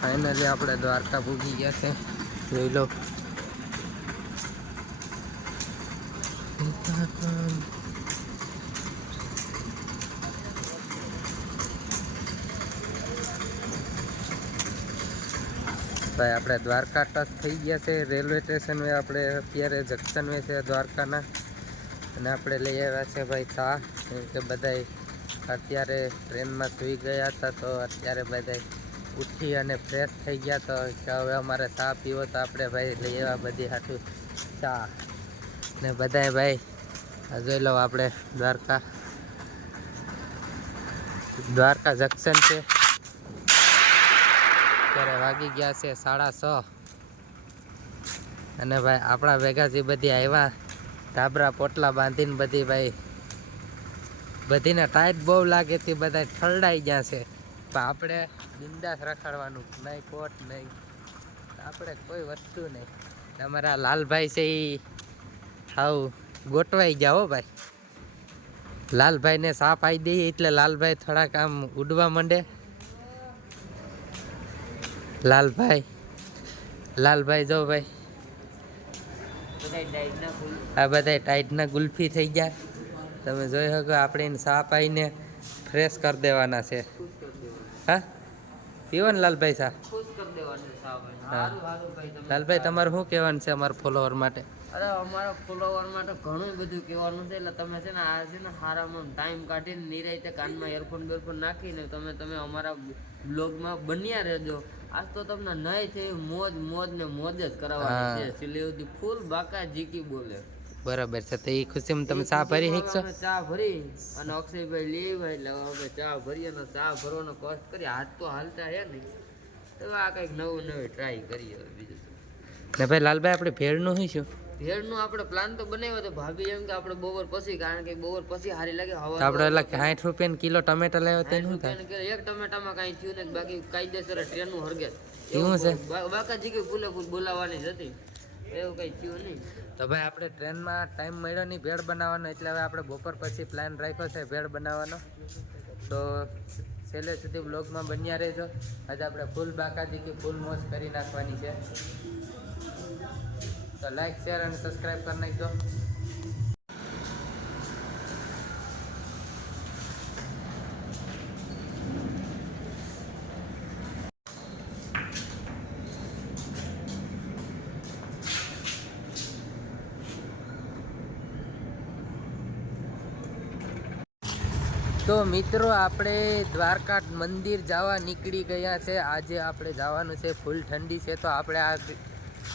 Finally આપણે દ્વારકા પૂગી ગયા છે, જોઈ લો. ભાઈ આપણે દ્વારકા ટચ થઈ ગયા છે. રેલવે સ્ટેશન આપણે અત્યારે જંકશન વે છે દ્વારકાના, અને આપણે લઈ આવ્યા છે ભાઈ ચા, કેમ કે બધા અત્યારે ટ્રેનમાં સૂઈ ગયા હતા, તો અત્યારે બધા ઉઠી અને ફ્રેશ થઈ ગયા, તો હવે અમારે ચા પીવો, તો આપણે ભાઈ લઈ આવ્યા બધી હાથું ચા. ને બધાએ ભાઈ જોઈ લો, આપણે દ્વારકા જંકશન છે. અત્યારે વાગી ગયા છે 6:30, અને ભાઈ આપણા ભેગા જે બધી આવ્યા ધાબરા પોટલા બાંધીને, બધી ભાઈ બધીને ટાઈટ બહુ લાગે તે બધા ઠરડાઈ ગયા છે. પણ આપણે બિંદાસ રખડવાનું, નહીં કોટ નહીં, આપણે કોઈ વસ્તુ નહીં. અમારા લાલભાઈ છે એ હાવ ગોઠવાઈ ગયા હો ભાઈ. લાલભાઈને સાપ આવી દઈએ એટલે લાલભાઈ થોડાક આમ ઉડવા માંડે. લાલભાઈ જો ભાઈ આ બધા ટાઈટના ગુલ્ફી થઈ ગયા. તમે જોઈ શકો, આપણે એને સાપ આવીને ફ્રેશ કરી દેવાના છે. હા પીવો ને લાલભાઈ સા? હા લાલભાઈ, તમારું શું કહેવાનું છે અમારા ફોલોવર માટે? અરે અમારા ફોલોવર માટે ઘણું બધું કહેવાનું છે. એટલે તમે છે ને આ છે ને સારામાં ટાઈમ કાઢીને નિરાયતે કાનમાં ઇયરફોન બેરફોન નાખીને તમે અમારા બ્લોગમાં બન્યા રહેજો. આજ તો તમને નહીં થઈ મોજ ને મોજ જ કરાવવાની છે. સિલેવથી ફૂલ બાકા જીકી બોલે. બરાબર છે. તો એ ખુશીમાં તમે ચા ભરી શકશો? ચા ભરી અને અક્ષયભાઈ લેવાય એટલે હવે ચા ભરી અને ચા ભરવાનો કષ્ટ કરી. હાથ તો હાલતા હે નહીં, તો આ કંઈક નવું ટ્રાય કરીએ. બીજું ને ભાઈ લાલભાઈ, આપણે ભેળનું શું? ભેળનું આપણે પ્લાન તો બનાવ્યો હતો. ભાભી એમ કે આપણે બપોર પછી, કારણ કે બપોર પછી સારી લાગે હવા. આપણે એટલે 60 રૂપિયા કિલો ટમેટા લાવ્યો તેનું શું થાય? એક ટમેટામાં કાંઈ થયું ને, બાકી કાયદેસર ટ્રેનનું હરગે એવું છે. બાકાજી કે ફૂલે ફૂલ બોલાવવાની જ હતી, એવું કંઈ થયું નહીં. તો ભાઈ આપણે ટ્રેનમાં ટાઈમ મળ્યો નહીં ભેળ બનાવવાનો, એટલે હવે આપણે બપોર પછી પ્લાન રાખ્યો છે ભેળ બનાવવાનો. તો છેલ્લે સુધી બ્લોગમાં બન્યા રહેજો. આજે આપણે ફૂલ બાકાજી કે ફૂલ મોજ કરી નાખવાની છે. તો લાઈક, શેર અને સબસ્ક્રાઈબ કરી નાખજો. તો મિત્રો, આપણે દ્વારકા મંદિર જવા નીકળી ગયા છે. આજે આપણે જવાનું છે, ફૂલ ઠંડી છે, તો આપણે આ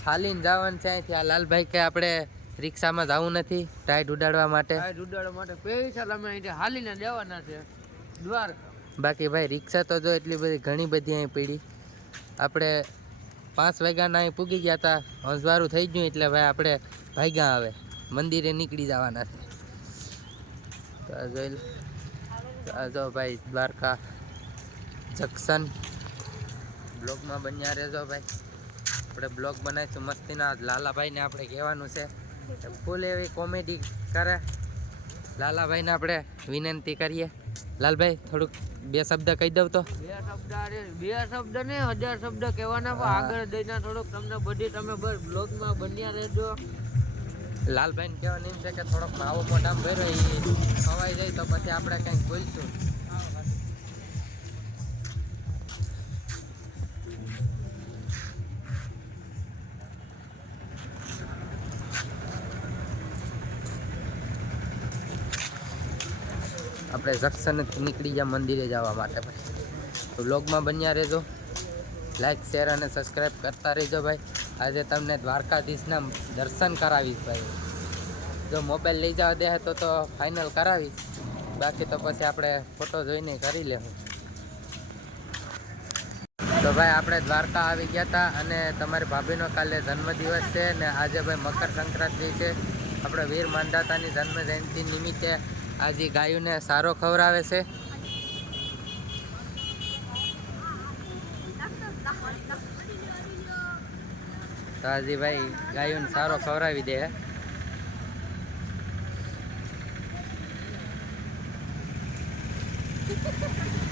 હાલીને જવાનું છે અહીંથી. આ લાલભાઈ કે આપણે રિક્ષામાં જવું નથી ટાઈટ ઉડાડવા માટે. પૈસા તમે અહીંથી હાલીને દેવાના છે દ્વારકા. બાકી ભાઈ રિક્ષા તો જો એટલી બધી ઘણી બધી અહીં પડી. આપણે 5 વાગ્યાના અહીં પૂગી ગયા હતા, અંજવારું થઈ ગયું, એટલે ભાઈ આપણે ભાગ્યા આવે મંદિરે નીકળી જવાના છે. તો જોઈ જો ભાઈ દ્વારકા જંકશન. બ્લોગમાં બન્યા રહેજો ભાઈ. આપણે બ્લોગ બનાવીશું મસ્તીના. લાલાભાઈને આપણે કહેવાનું છે ફૂલ એવી કોમેડી કરે. લાલાભાઈને આપણે વિનંતી કરીએ. લાલભાઈ થોડુંક 2 શબ્દ કહી દઉં તો? 2 શબ્દ ને 1000 શબ્દ કહેવાના, પણ આગળ દઈને થોડુંક તમને બધી તમે બ્લોગમાં બન્યા રહેજો. લાલભાઈને કહેવાનું એમ છે કે થોડોક માવો મોઢામાં ભર્યો એ ખવાઈ જાય તો પછી આપણે કંઈક બોલશું. આપણે જંકશનથી નીકળી ગયા મંદિરે જવા માટે ભાઈ. તો વ્લોગમાં બન્યા રહેજો. લાઈક, શેર અને સબસ્ક્રાઈબ કરતા રહેજો ભાઈ. આજે તમને દ્વારકાધીશના દર્શન કરાવીશ ભાઈ. જો મોબાઈલ લઈ જવા દે તો ફાઇનલ કરાવીશ, બાકી તો પછી આપણે ફોટો જોઈને કરી લેવું. તો ભાઈ આપણે દ્વારકા આવી ગયા હતા, અને તમારી ભાભીનો કાલે જન્મદિવસ છે, ને આજે ભાઈ મકર સંક્રાંતિ છે. આપણે વીર માંધાતાની જન્મ જયંતિ નિમિત્તે આજે ગાયોને સારો ખવડાવે છે. તો આજે ભાઈ ગાયોને સારો ખવડાવી દે.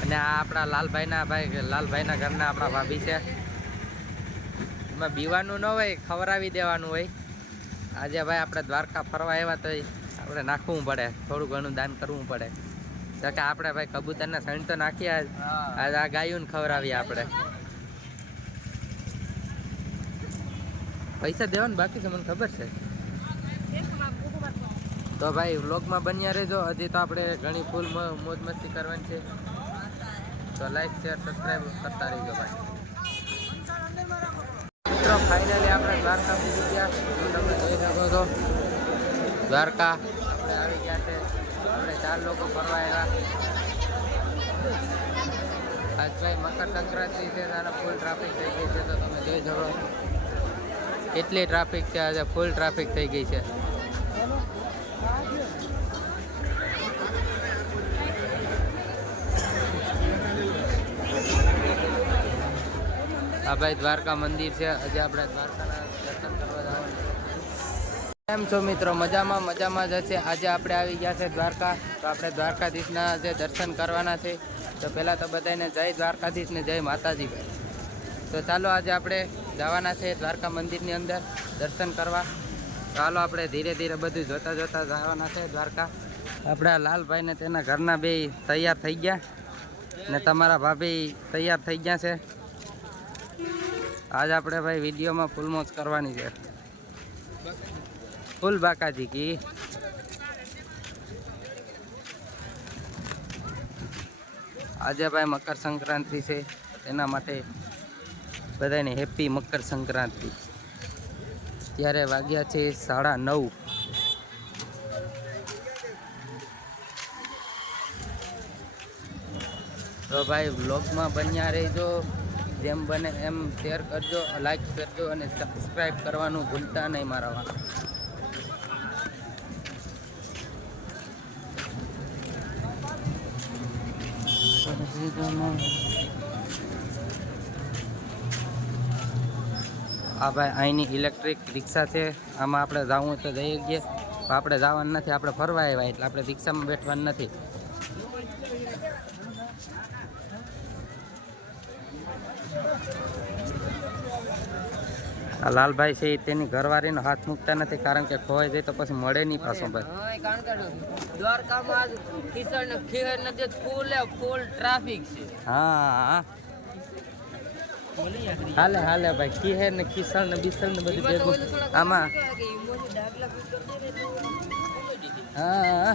અને આ આપણા લાલભાઈના ઘરના આપણા ભાભી છે. એમાં બીવાનું ન હોય, ખવડાવી દેવાનું હોય. આજે ભાઈ આપણે દ્વારકા ફરવા આવ્યા તો આપણે નાખવું પડે, થોડું ઘણું દાન કરવું પડે. તો કે આપણે ભાઈ કબૂતરના સણ તો નાખીએ, આજ આ ગાયું ખવડાવીએ આપણે. પૈસા દેવાનું બાકી છે મને ખબર છે. તો ભાઈ વ્લોગમાં બન્યા રહેજો. હજી તો આપણે ઘણી ફૂલ મોજ મસ્તી કરવાની છે. તો લાઈક શેર સબસ્ક્રાઈબ કરતા રહેજો ભાઈ. મિત્રો ફાઇનલી આપણે દ્વારકા પૂરી ગયા. તમે જોઈ શકો છો દ્વારકા આપણે આવી ગયા છે. આપણે 4 લોકો ફરવા આવ્યા. આજ ભાઈ મકર સંક્રાંતિ છે, અને ફૂલ ટ્રાફિક થઈ ગઈ છે. તો તમે જોઈ શકો કેટલી ટ્રાફિક છે. આજે ફૂલ ટ્રાફિક થઈ ગઈ છે. આ ભાઈ દ્વારકા મંદિર છે. આજે આપણે દ્વારકાના દર્શન કરવા જવાનું. કેમ છો મિત્રો? મજામાં જ હશે. આજે આપણે આવી ગયા છે દ્વારકા. તો આપણે દ્વારકાધીશના જે દર્શન કરવાના છે. તો પહેલાં તો બધાને જય દ્વારકાધીશ ને જય માતાજી ભાઈ. તો ચાલો આજે આપણે જવાના છે દ્વારકા મંદિરની અંદર દર્શન કરવા. ચાલો આપણે ધીરે ધીરે બધું જોતા જવાના છે દ્વારકા. આપણા લાલભાઈ ને તેના ઘરના બે તૈયાર થઈ ગયા, ને તમારા ભાભી તૈયાર થઈ ગયા છે. આજ આપણે ભાઈ વિડીયોમાં ફૂલ મોજ કરવાની છે. ફૂલ બાકાજી કી. આજે ભાઈ મકર સંક્રાંતિ છે, એના માટે બધાને હેપી મકર સંક્રાંતિ. ત્યારે વાગ્યા છે 9:30. તો ભાઈ વ્લોગમાં બન્યા રહેજો. જેમ બને એમ શેર કરજો, લાઈક કરજો અને સબસ્ક્રાઈબ કરવાનું ભૂલતા નહીં મારા. આ ભાઈ અહીંની ઇલેક્ટ્રિક રિક્ષા છે. આમાં આપણે જવું તો જઈ શકીએ, આપણે જવાનું નથી. આપણે ફરવા આવ્યા એટલે આપણે રિક્ષામાં બેઠવાનું નથી. આ લાલભાઈ છે તેની ઘરવાળીનો હાથ મૂકતા નથી, કારણ કે ખોવાઈ જાય તો પછી મળે નહીં પાછો ભાઈ. દ્વારકામાં ખીચડ ને ખીર નથી, ફૂલ ટ્રાફિક છે. હા હાલે ભાઈ. ખીહેર ને ખીસણ ને બીસણ ને બધું ભેગું આમાં. હા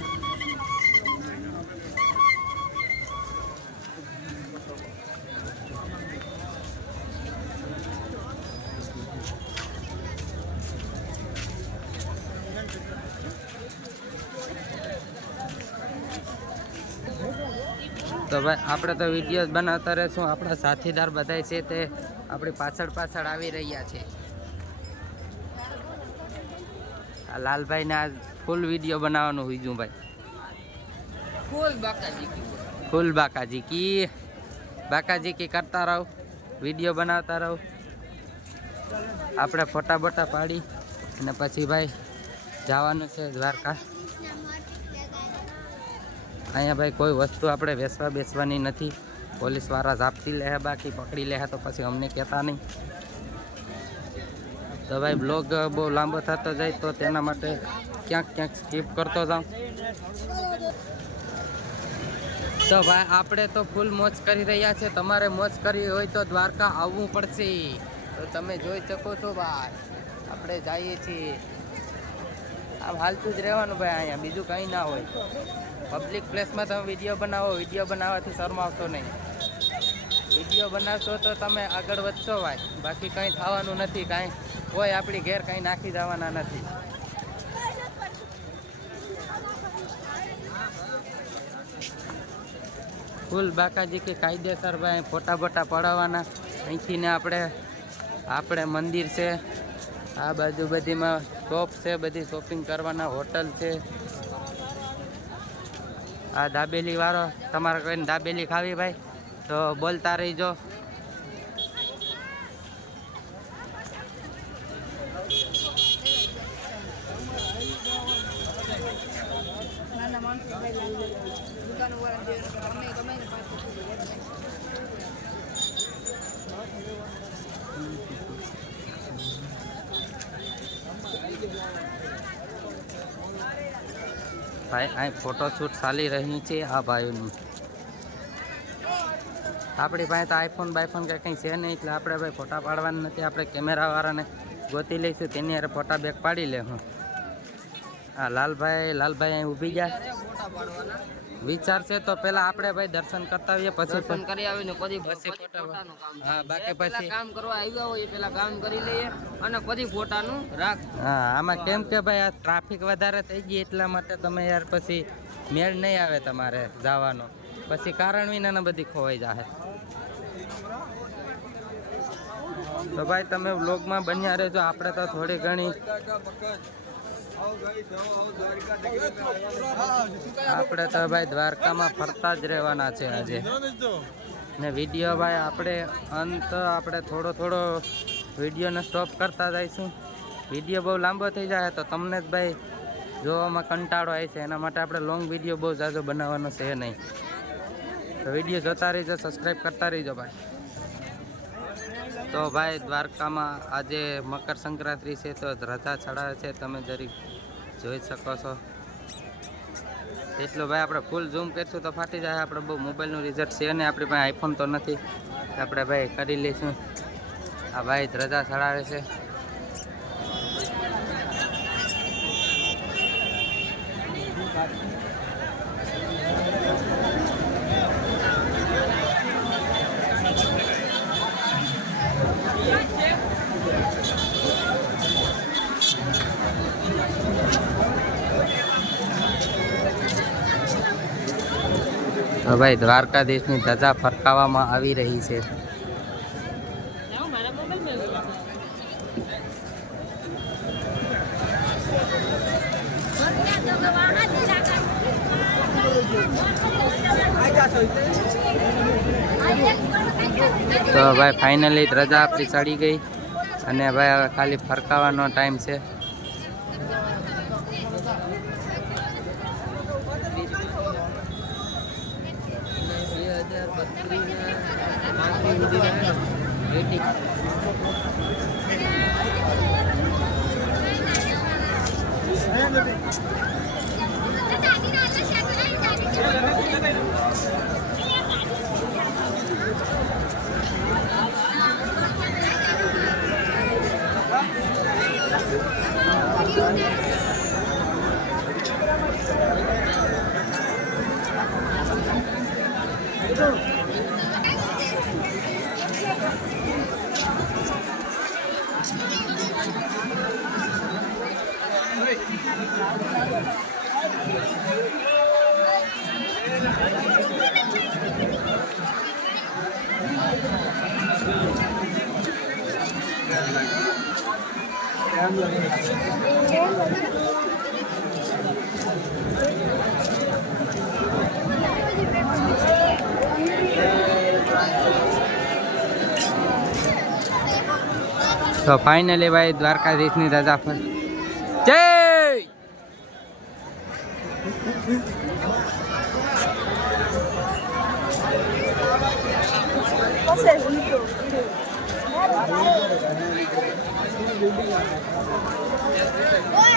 તો ભાઈ આપણે તો વિડીયો બનાવતા રહેશું. આપણા સાથીદાર બધા છે તે આપણી પાછળ આવી રહ્યા છે. આ લાલભાઈને આ ફૂલ વિડીયો બનાવવાનું હોય છું ભાઈ. ફૂલ બાકાજી કી કરતા રહો, વિડીયો બનાવતા રહો. આપણે ફોટા બોટા પાડી અને પછી ભાઈ જવાનું છે દ્વારકા. અહીંયા ભાઈ કોઈ વસ્તુ આપણે બેસવાની નથી. પોલીસવાળા ઝાપટી લે, બાકી પકડી લે તો પછી અમને કહેતા નહીં. તો ભાઈ બ્લોગ બહુ લાંબો થતો જાય તો તેના માટે ક્યાંક સ્કીપ કરતો જાઉં. તો ભાઈ આપણે તો ફૂલ મોજ કરી રહ્યા છે. તમારે મોજ કરવી હોય તો દ્વારકા આવવું પડશે. તો તમે જોઈ શકો છો ભાઈ, આપણે જઈએ છીએ. આમ હાલતું જ રહેવાનું ભાઈ. અહીંયા બીજું કંઈ ના હોય. પબ્લિક પ્લેસમાં તમે વિડીયો બનાવો, વિડીયો બનાવવાથી શરમાવશો નહીં. વિડીયો બનાવશો તો તમે આગળ વધશો ભાઈ, બાકી કંઈ થવાનું નથી. કાંઈ કોઈ આપણી ઘેર કંઈ નાખી જવાના નથી. ફૂલ બાકાજી કે કાયદેસર ભાઈ ફોટા બોટા પડાવવાના. અહીંથી ને આપણે મંદિર છે, આ બાજુ બધીમાં શોપ છે, બધી શોપિંગ કરવાના, હોટલ છે. આ દાબેલી વાળો, તમારે કોઈને દાબેલી ખાવી ભાઈ તો બોલતા રહીજો. ભાઈ અહીં ફોટોશૂટ ચાલી રહી છે આ ભાઈઓની. આપણી પાસે તો આઈફોન બાઈફોન કે કંઈ છે નહીં, એટલે આપણે ભાઈ ફોટા પાડવાના નથી. આપણે કેમેરાવાળાને ગોતી લઈશું, તેની હારે ફોટા બેક પાડી લેશું. હા લાલભાઈ અહીં ઊભી ગયા. વિચાર છે તો પેલા આપણે ભાઈ દર્શન કરતા આવીએ, પછી દર્શન કરી આવીને પછી ફોટાનું કામ. હા, બાકી પછી કામ કરવા આવ્યા હોય પેલા કામ કરી લઈએ અને પછી ફોટાનું રાખ. હા, આમાં કેમ કે ભાઈ આ ટ્રાફિક વધારે થઈ ગઈ એટલા માટે તમે યાર પછી મેળ નહીં આવે તમારે જવાનો, પછી કારણ વિના બધી ખોવાઈ જાય. તો ભાઈ તમે વ્લોગમાં બન્યા રહેજો. આપણે તો થોડી ઘણી આપણે તો ભાઈ દ્વારકામાં ફરતા જ રહેવાના છે આજે. ને વિડીયો ભાઈ આપણે થોડો વિડીયોને સ્ટોપ કરતા જઈશું. વિડીયો બહુ લાંબો થઈ જાય તો તમને જ ભાઈ જોવામાં કંટાળો આવે છે, એના માટે આપણે લોંગ વિડીયો બહુ ઝાઝો બનાવવાનો છે નહીં. તો વિડીયો જોતા રહીજો, સબસ્ક્રાઈબ કરતા રહીજો ભાઈ. તો ભાઈ દ્વારકામાં આજે મકર સંક્રાંતિ છે તો રજા ચડાવે છે, તમે જરીક જોઈ શકો છો. એટલું ભાઈ આપણે ફૂલ ઝૂમ કરીશું તો ફાટી જાય. આપણે બહુ મોબાઈલનું રિઝલ્ટ છે ને આપણી પાસે આઈફોન તો નથી, આપણે ભાઈ કરી લઈશું. આ ભાઈ રજા ચડાવે છે. તો ભાઈ દ્વારકાધીશની ધજા ફરકાવવામાં આવી રહી છે. તો ભાઈ ફાઇનલી ધજા આપણી ચડી ગઈ અને ભાઈ હવે ખાલી ફરકાવાનો ટાઈમ છે. તો ફાઇનલી ભાઈ દ્વારકાધીશની રજા પર જય.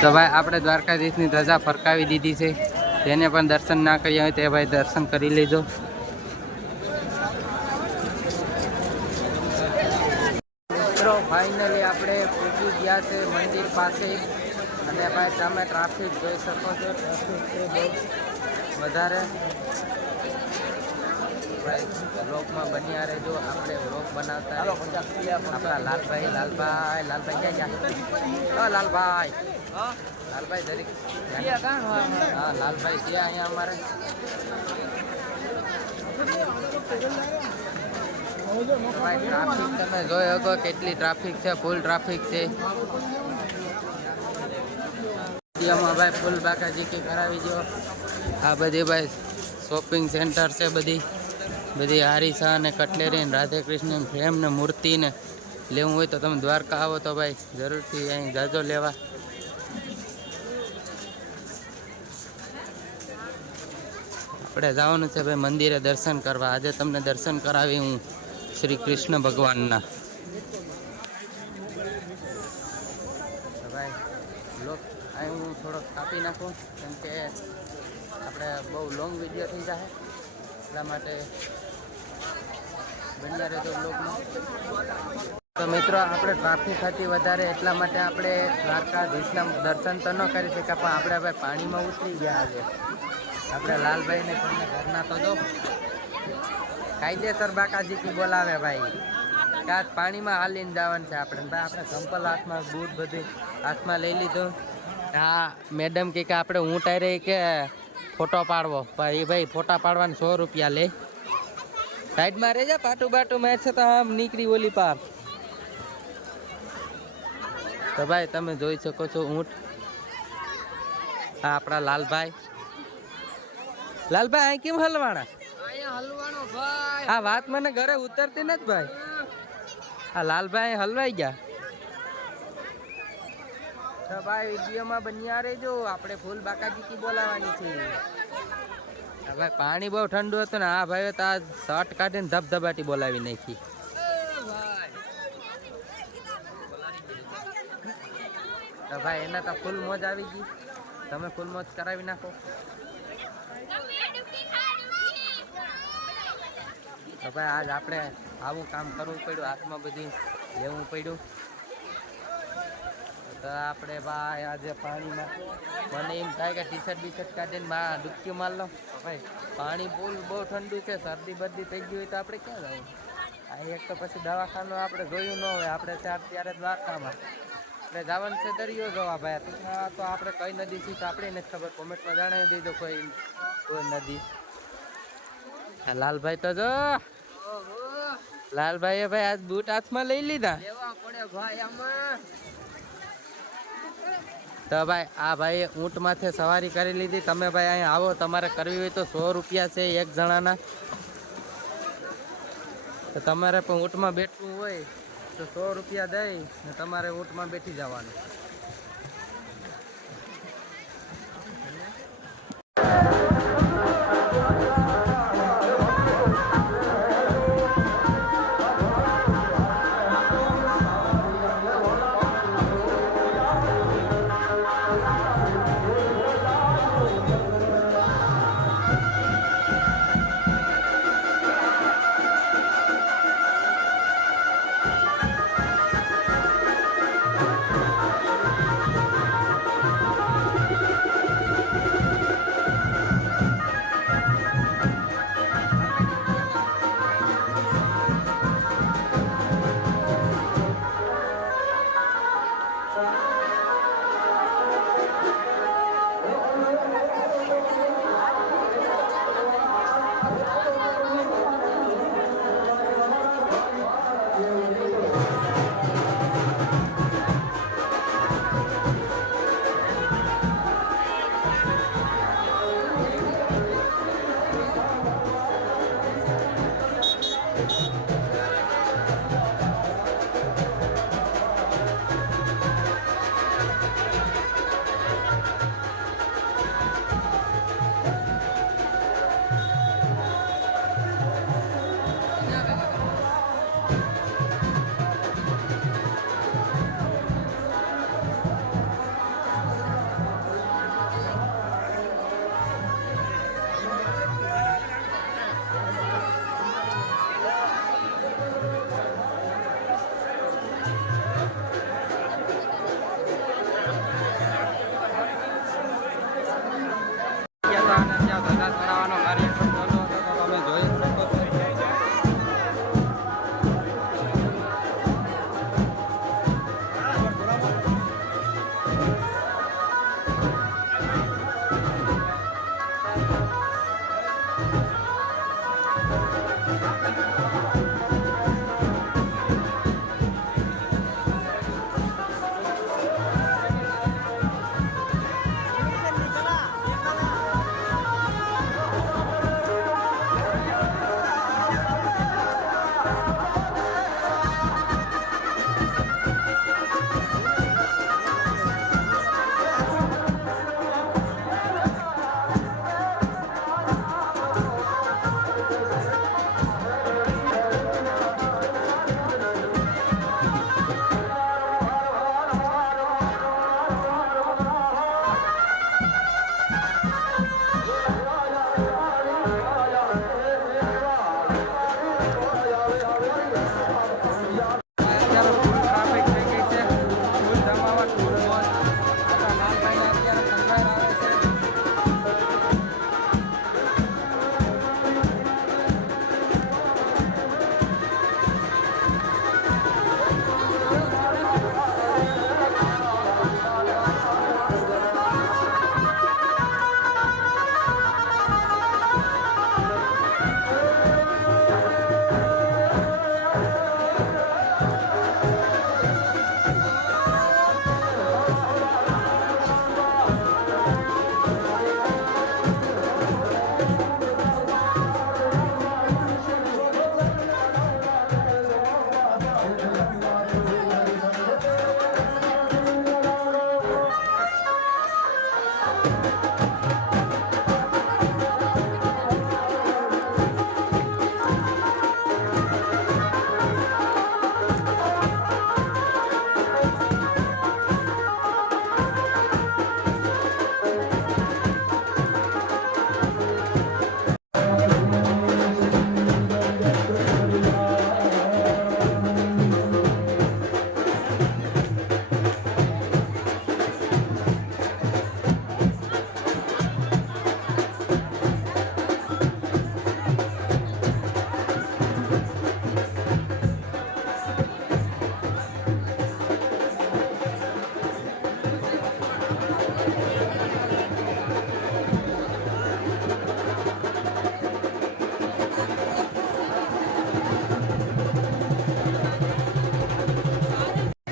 તો ભાઈ આપણે દ્વારકાધીશની ધજા ફરકાવી દીધી છે. જેને પણ દર્શન ના કર્યા હોય તે ભાઈ દર્શન કરી લેજો. મિત્રો ફાઇનલી આપણે પહોંચી ગયા છે મંદિર પાસે અને ભાઈ તમે ટ્રાફિક જોઈ શકો છો. ટ્રાફિક છે બહુ વધારે. ભાઈ વ્લોગમાં બન્યા રહેજો. આપણે વ્લોગ બનાવતા આપણા લાલભાઈ ક્યાં ગયા? લાલભાઈ જરીક હા લાલભાઈ છે અહીંયા અમારે. ભાઈ ટ્રાફિક તમે જોઈ શકો કેટલી ટ્રાફિક છે, ફૂલ ટ્રાફિક છે. ભાઈ ફૂલ બાકાજી કરાવી દો. આ બધી ભાઈ શોપિંગ સેન્ટર છે, બધી હારીસા ને કટલેરી ને રાધે કૃષ્ણ ફ્રેમ ને મૂર્તિ ને લેવું હોય તો તમે દ્વારકા આવો તો ભાઈ જરૂરથી અહીં જાજો લેવા. આપણે જવાનું છે ભાઈ મંદિરે દર્શન કરવા. આજે તમને દર્શન કરાવી હું શ્રી કૃષ્ણ ભગવાનના. ભાઈ લોક અહીં હું થોડોક કાપી નાખું કેમ કે આપણે બહુ લોંગ વિડીયો થઈ જાય એટલા માટે બન્યા રહેજો બ્લોગમાં. તો મિત્રો આપણે ટ્રાફિક હતી વધારે એટલા માટે આપણે દ્વારકાધીશના દર્શન તો ન કરી શક્યા, પણ આપણે હવે પાણીમાં ઉતરી ગયા છે. આપણે લાલભાઈને તમને ઘરના તો જો કાયદેસર બાકાજીથી બોલાવે ભાઈ, કાચ પાણીમાં હાલીને જવાનું છે આપણે. ભાઈ આપણે ચંપલ હાથમાં, બૂટ બધું હાથમાં લઈ લીધું. હા મેડમ કે આપણે ઊંટ આવી કે ફોટો પાડવો, ભાઈ ફોટા પાડવાના 100 રૂપિયા લે. સાઈડમાં રહી જા, પાટું બાટું મેચ છે તો આમ નીકળી ઓલી પાર. તો ભાઈ તમે જોઈ શકો છો ઊંટ. હા આપણા લાલભાઈ અહીં કેમ હલવાણા? આ વાત મને ઘરે ઉતરતી નથી ભાઈ. આ લાલભાઈ હલવાઈ ગયા. તો ભાઈ વિડીયોમાં બન્યા રહેજો, આપણે ફૂલ બાકાજી બોલાવાની છે. ભાઈ પાણી બહુ ઠંડુ હતું ને આ ભાઈ તો આ શર્ટ કાઢીને ધબધબાટી બોલાવી નાખી. તો ભાઈ એને તો ફૂલ મોજ આવી ગઈ, તમે ફૂલ મોજ કરાવી નાખો. તો ભાઈ આજ આપણે આવું કામ કરવું પડ્યું, હાથમાં બધું લેવું પડ્યું. તો આપણે ભાઈ આજે પાણીમાં મને એમ થાય કે ટી-શર્ટ બીશર્ટ કાઢીને ડૂબકી માર લો. ભાઈ પાણી બહુ ઠંડુ છે, શરદી બરદી થઈ ગઈ હોય તો આપણે ક્યાં જવું? આ એક તો પછી દવાખાનું આપણે જોયું ન હોય, આપણે ત્યારે દ્વારકામાં આપણે જવાનું છે દરિયો જોવા. ભાઈ ટૂંકમાં તો આપણે કઈ નદી છે તો આપણે નથી ખબર, કોમેન્ટમાં જણાવી દેજો કોઈ નદી. લાલભાઈ તો જો લાલભાઈએ ભાઈ આજ બૂટ હાથમાં લઈ લીધા. તો ભાઈ આ ભાઈએ ઊંટ માથે સવારી કરી લીધી. તમે ભાઈ અહીંયા આવો, તમારે કરવી હોય તો 100 રૂપિયા છે એક જણાના. તો તમારે પણ ઊંટમાં બેઠવું હોય તો 100 રૂપિયા દઈ ને તમારે ઊંટમાં બેઠી જવાનું.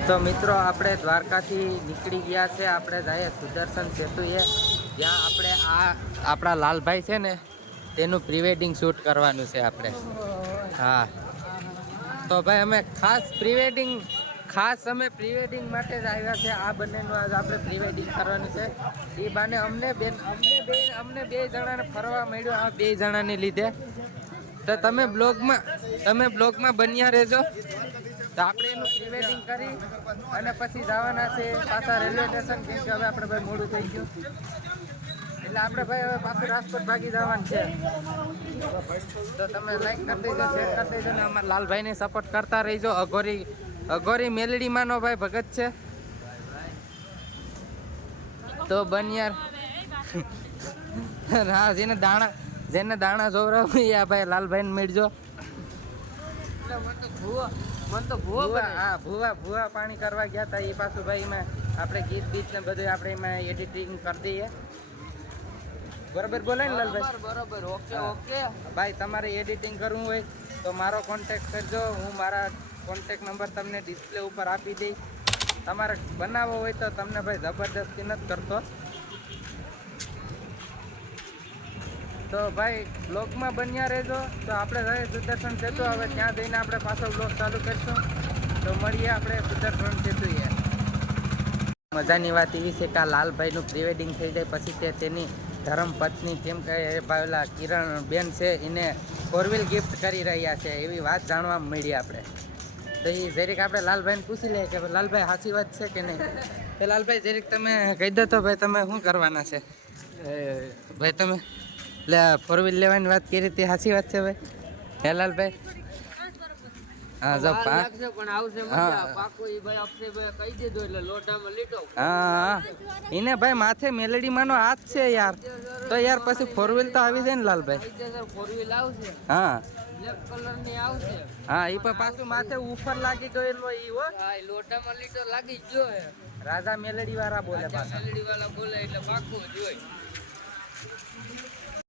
તો મિત્રો આપણે દ્વારકાથી નીકળી ગયા છે. આપણે જઈએ સુદર્શન સેતુએ, જ્યાં આપણે આપણા લાલભાઈ છે ને તેનું પ્રી વેડિંગ શૂટ કરવાનું છે આપણે. હા, તો ભાઈ અમે ખાસ પ્રી વેડિંગ માટે જ આવ્યા છે. આ બંનેનું આજ આપણે પ્રી વેડિંગ કરવાનું છે. એ બાને અમને બે જણાને ફરવા મળ્યું આ બે જણાને લીધે. તો તમે બ્લોગમાં બન્યા રહેજો. તો આપણે એનું પ્રી વેડિંગ કરી અને પછી જવાના છે પાછા રેલવે સ્ટેશન, કેમ કે હવે આપણે ભાઈ મોડું થઈ ગયું એટલે આપણે ભાઈ હવે પાછું રાજકોટ ભાગી જવાનું છે. તો તમે લાઈક કરી દેજો, શેર કરી દેજો ને અમારા લાલભાઈને સપોર્ટ કરતા રહીજો. અઘોરી મેલડીમાંનો ભાઈ ભગત છે. તો બન્યાર હા, જેને દાણા જોવરાવું આ ભાઈ લાલભાઈને મળજો. ભૂવા પાણી કરવા ગયા હતા. એ પાછું ભાઈ એમાં આપણે ગીત બીત ને બધું આપણે એમાં એડિટિંગ કરી દઈએ. બરોબર બોલાય ને લાલભાઈ? બરોબર, ઓકે. ભાઈ તમારે એડિટિંગ કરવું હોય તો મારો કોન્ટેક્ટ કરજો. હું મારા કોન્ટેક્ટ નંબર તમને ડિસ્પ્લે ઉપર આપી દઈશ. તમારે બનાવવો હોય તો તમને ભાઈ જબરદસ્તી નથી કરતો. તો ભાઈ બ્લોગમાં બન્યા રહેજો. તો આપણે જઈએ સુદર્શન સેતુ. હવે ત્યાં જઈને આપણે પાછો બ્લોગ ચાલુ કરીશું. તો મળીએ આપણે સુદર્શન સેતુ. મજાની વાત એવી છે કે આ લાલભાઈનું પ્રી વેડિંગ થઈ જાય પછી તેની ધર્મપત્ની કેમ કે પેલા કિરણ બેન છે એને 4 વ્હીલ ગિફ્ટ કરી રહ્યા છે એવી વાત જાણવા મળી આપણે. તો એ જરીક આપણે લાલભાઈને પૂછી લઈએ કે લાલભાઈ સાચી વાત છે કે નહીં. તો લાલભાઈ જરીક તમે કહી દો તો ભાઈ તમે શું કરવાના છે? ભાઈ તમે 4 વ્હીલ લેવાની વાત કરી હતી, સાચી વાત છે ભાઈ? હે લાલભાઈ? હા, જો પણ આવશે પાકું. ઈ ભાઈ અક્ષયભાઈ કહી દીધું એટલે લોટામાં લીટો. હા, એને ભાઈ માથે મેલડીમાંનો હાથ છે યાર. તો યાર પછી 4 વ્હીલ તો આવી જાય ને લાલભાઈ? 4 વ્હીલ આવશે. હા, બ્લેક કલર ની આવશે. હા, એ પણ પાછું માથે ઉપર લાગી ગયેલું હોય ઈ હો. હા, લોટામાં લીટો લાગી ગયો હે. રાજા મેલડી વાળા બોલે પાછા. મેલડી વાળા બોલે એટલે પાકું જ હોય.